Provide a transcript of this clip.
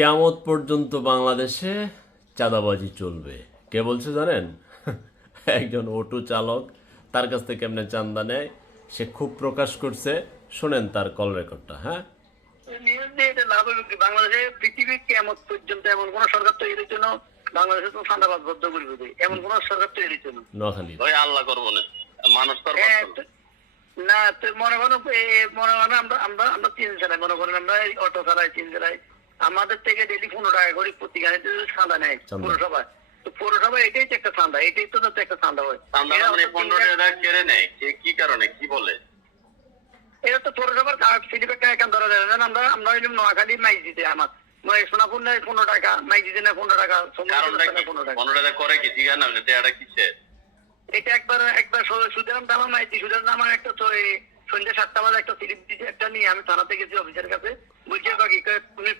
কিয়ামত পর্যন্ত বাংলাদেশে চাঁদাবাজি চলবে। কে বলছে জানেন? একজন অটো চালক, তার কাছ থেকে কেমনে চাঁদা নেয় সে খুব প্রকাশ করছে। শোনেন তার কল রেকর্ডটা। হ্যাঁ, নিউজ দিয়ে এটা লাভ হবে কি? বাংলাদেশে পৃথিবীর কেমন পর্যন্ত এমন কোন সরকার তৈরির জন্য বাংলাদেশে তো চাঁদাবাজ বদ্ধ করবে যে, এমন কোন সরকার তৈরির জন্য নোয়াখালী। ওই আল্লাহ করবো না, মানুষ তো আর হ্যাঁ, বাঁচবে না। না তো মনে করো মনে করো আমরা আমরা আমরা চিন চালাই, মনে করেন আমরা এই অটো চালাই, চিন চালাই, আমাদের থেকে ডেলি 15 টাকা করে প্রতি গাড়িতে চাঁদা নেয় চাঁদা। পৌরসভায়। তো পৌরসভা এটাই তো একটা চাঁদা, এটাই তো একটা চাঁদা হয়। চান্দা এরা মানে অত 15 টাকা কেড়ে নেয়, কি কারণে, কি বলে? এটা তো পৌরসভার কার্ড সিলিপে টাকা ধরা যায় না। আমরা আমরা হইলাম নোয়াখালী মাইজ দিতে আমার মানে সোনাপুর নেয় 15 টাকা, মাইজ দিতে নেয় 15 টাকা, কারণটা কি? 15 টাকা। 15 টাকা করে কি জিগা না, এটা কিসে? এটা একবার একবার সুদের দাম মাইছি, সুদের দাম একটা তো এই সন্ধ্যা 7টা বাজে একটা স্লিপ দিয়েছে, একটা নিয়ে আমি থানাতে গেছি অফিসের কাছে, বলছি কি তুমি